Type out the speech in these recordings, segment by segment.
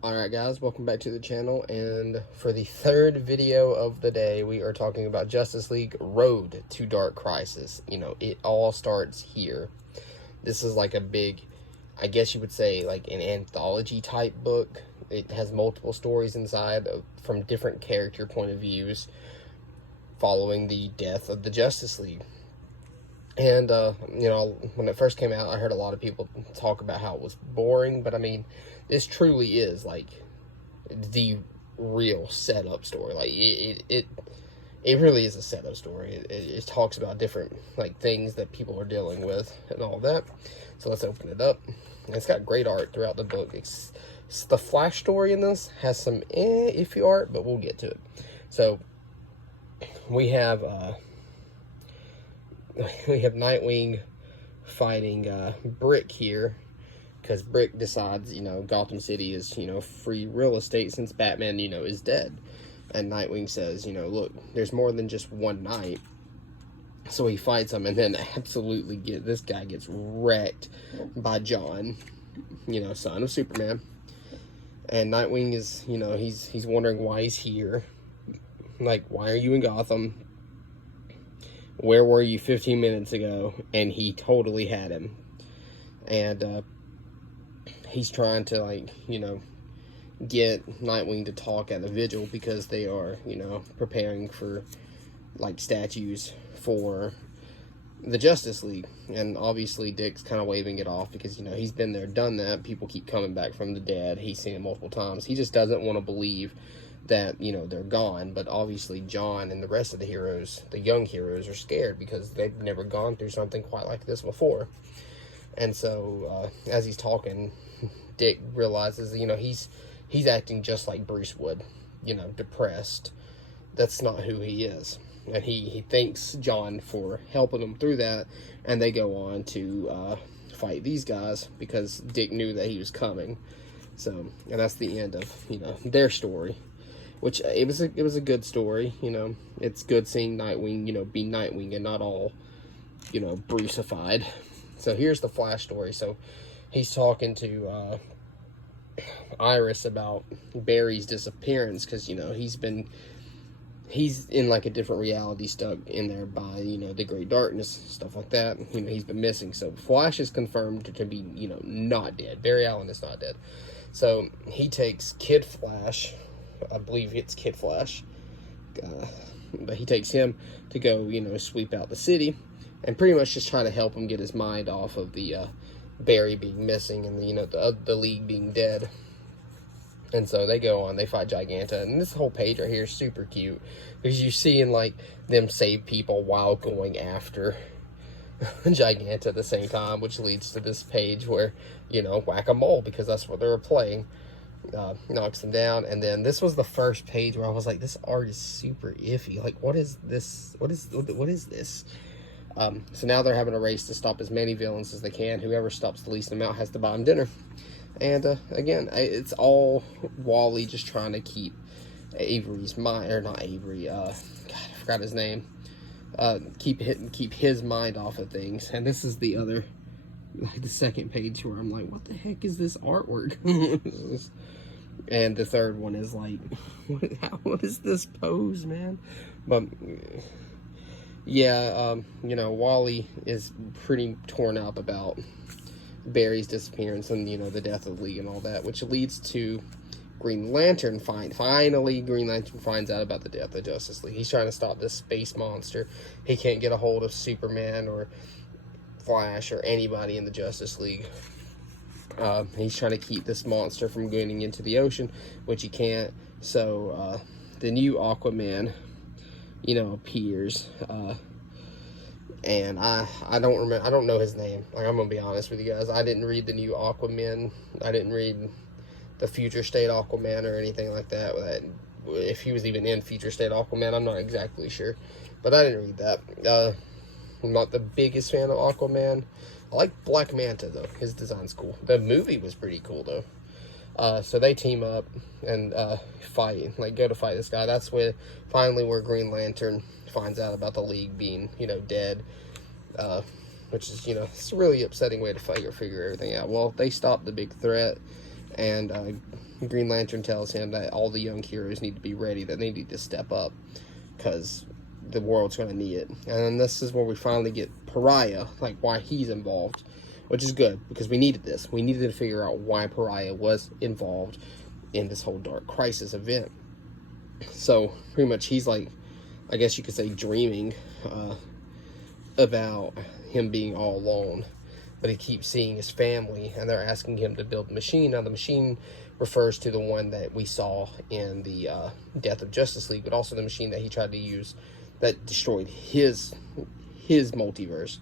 Alright guys, welcome back to the channel, and for the third video of the day, we are talking about Justice League Road to Dark Crisis. You know, it all starts here. This is like a big, I guess you would say, like an anthology type book. It has multiple stories inside from different character point of views following the death of the Justice League. And, you know, when it first came out, I heard a lot of people talk about how it was boring, but I mean, this truly is, like, the real setup story. Like, it really is a setup story. It talks about different, like, things that people are dealing with and all that. So let's open it up. And it's got great art throughout the book. The Flash story in this has some iffy art, but we'll get to it. So, we have Nightwing fighting Brick here, because Brick decides, you know, Gotham City is, you know, free real estate since Batman, you know, is dead. And Nightwing says, you know, look, there's more than just one night. So he fights him, and then absolutely this guy gets wrecked by John, you know, son of Superman. And Nightwing is, you know, he's wondering why he's here. Like, why are you in Gotham? Where were you 15 minutes ago? And he totally had him. And he's trying to, like, you know, get Nightwing to talk at the vigil, because they are, you know, preparing for, like, statues for the Justice League. And obviously Dick's kind of waving it off, because, you know, he's been there, done that. People keep coming back from the dead. He's seen it multiple times. He just doesn't want to believe that, you know, they're gone. But obviously John and the rest of the heroes, the young heroes, are scared because they've never gone through something quite like this before. And so as he's talking, Dick realizes, you know, he's acting just like Bruce would, you know, depressed. That's not who he is. And he thanks John for helping him through that, and they go on to fight these guys, because Dick knew that he was coming. So, and that's the end of, you know, their story. Which, it was a good story, you know. It's good seeing Nightwing, you know, be Nightwing and not all, you know, Bruceified. So here's the Flash story. So he's talking to Iris about Barry's disappearance, because, you know, he's in like a different reality, stuck in there by, you know, the Great Darkness, stuff like that. You know, he's been missing. So Flash is confirmed to be, you know, not dead. Barry Allen is not dead. So he takes Kid Flash, I believe it's Kid Flash, but he takes him to go, you know, sweep out the city, and pretty much just trying to help him get his mind off of the Barry being missing, and the, you know, the League being dead. And so they go on, they fight Giganta, and this whole page right here is super cute, because you're seeing, like, them save people while going after Giganta at the same time, which leads to this page where, you know, Whack-A-Mole, because that's what they were playing, knocks them down. And then this was the first page where I was like, this art is super iffy. Like, what is this? What is this? So now they're having a race to stop as many villains as they can. Whoever stops the least amount has to buy them dinner. And again, it's all Wally just trying to keep Avery's mind, or not Avery, God, I forgot his name. Keep his mind off of things. And this is the other, like, the second page where I'm like, what the heck is this artwork? And the third one is like, what is this pose, man? But yeah, you know, Wally is pretty torn up about Barry's disappearance and, you know, the death of the League and all that, which leads to Green Lantern. Finally, Green Lantern finds out about the death of Justice League. He's trying to stop this space monster. He can't get a hold of Superman or Flash or anybody in the Justice League. He's trying to keep this monster from getting into the ocean, which he can't. So the new Aquaman, you know, appears. And I don't remember. I don't know his name. Like, I'm gonna be honest with you guys. I didn't read the new Aquaman. I didn't read the Future State Aquaman or anything like that. If he was even in Future State Aquaman, I'm not exactly sure. But I didn't read that. I'm not the biggest fan of Aquaman. I like Black Manta, though. His design's cool. The movie was pretty cool, though. So they team up and fight, like, go to fight this guy. That's where Green Lantern finds out about the League being, you know, dead. Which is, you know, it's a really upsetting way to figure everything out. Well, they stop the big threat, and Green Lantern tells him that all the young heroes need to be ready, that they need to step up, because the world's going to need it. And then this is where we finally get Pariah, like why he's involved, which is good, because we needed this. We needed to figure out why Pariah was involved in this whole Dark Crisis event. So pretty much he's like, I guess you could say, dreaming about him being all alone, but he keeps seeing his family, and they're asking him to build a machine. Now the machine refers to the one that we saw in the Death of Justice League, but also the machine that he tried to use that destroyed his multiverse.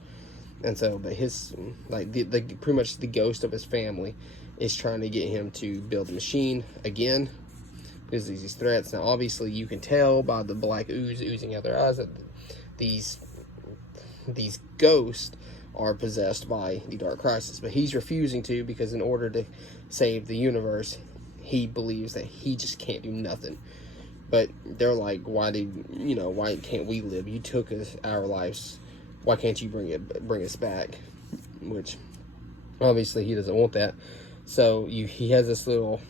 And so, but his, like, the pretty much the ghost of his family is trying to get him to build a machine again, because these threats. Now obviously you can tell by the black ooze oozing out their eyes that these ghosts are possessed by the Dark Crisis, but he's refusing to, because in order to save the universe, he believes that he just can't do nothing. But they're like, why can't we live? You took our lives. Why can't you bring us back? Which obviously he doesn't want that. So he has this little,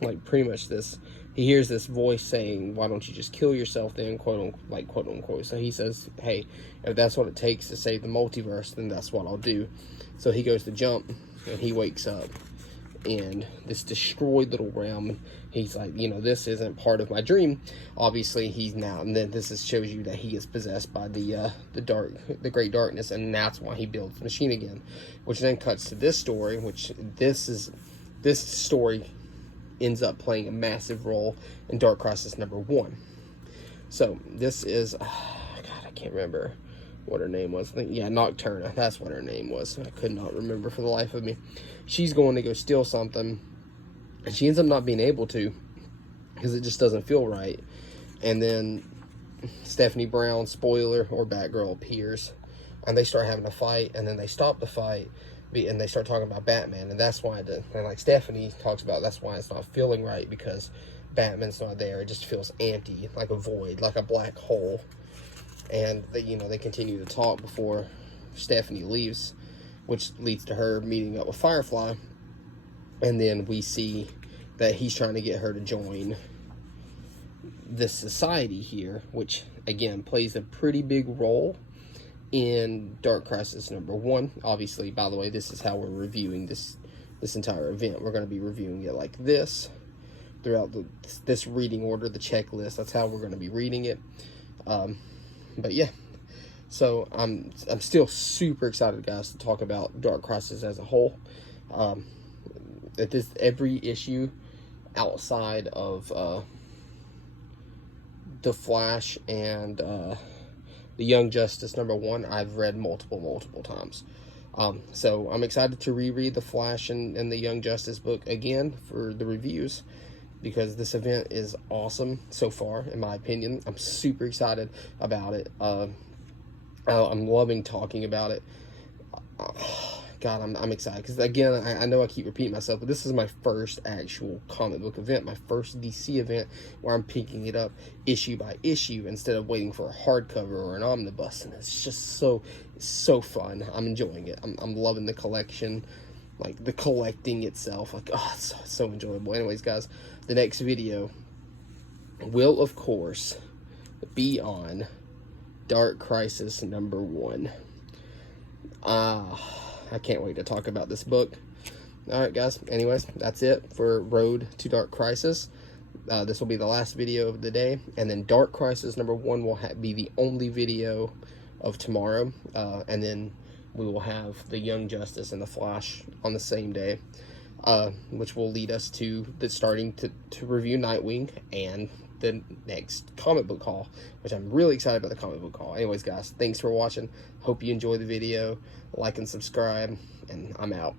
like, pretty much this. He hears this voice saying, "Why don't you just kill yourself then?" quote unquote. So he says, "Hey, if that's what it takes to save the multiverse, then that's what I'll do." So he goes to jump, and he wakes up in this destroyed little realm. He's like, this isn't part of my dream. Obviously, he's now, and then shows you that he is possessed by the great darkness, and that's why he builds the machine again. Which then cuts to this story, which this story ends up playing a massive role in Dark Crisis #1. So this is, God, I can't remember what her name was. Nocturna. That's what her name was. I could not remember for the life of me. She's going to go steal something, and she ends up not being able to, because it just doesn't feel right. And then Stephanie Brown, spoiler, or Batgirl, appears, and they start having a fight, and then they stop the fight, and they start talking about Batman, and that's why and like Stephanie talks about, that's why it's not feeling right, because Batman's not there. It just feels empty, like a void, like a black hole. And they continue to talk before Stephanie leaves, which leads to her meeting up with Firefly. And then we see that he's trying to get her to join this society here, which again plays a pretty big role in Dark Crisis #1. Obviously, by the way, this is how we're reviewing this entire event. We're going to be reviewing it like this throughout this reading order, the checklist. That's how we're going to be reading it. But yeah, so I'm still super excited, guys, to talk about Dark Crisis as a whole. Every issue outside of The Flash and the Young Justice #1, I've read multiple times. So I'm excited to reread The Flash and the Young Justice book again for the reviews, because this event is awesome so far, in my opinion. I'm super excited about it. I'm loving talking about it. God, I'm excited, because again, I know I keep repeating myself, but this is my first actual comic book event, my first DC event, where I'm picking it up issue by issue instead of waiting for a hardcover or an omnibus, and it's just so fun. I'm enjoying it. I'm loving the collection, like the collecting itself. Like, oh, it's so enjoyable. Anyways, guys, the next video will, of course, be on Dark Crisis #1. I can't wait to talk about this book. Alright, guys, anyways, that's it for Road to Dark Crisis. This will be the last video of the day, and then Dark Crisis #1 will be the only video of tomorrow, and then we will have the Young Justice and the Flash on the same day, which will lead us to starting to review Nightwing and the next comic book haul, which I'm really excited about the comic book haul. Anyways, guys, thanks for watching. Hope you enjoy the video. Like and subscribe, and I'm out.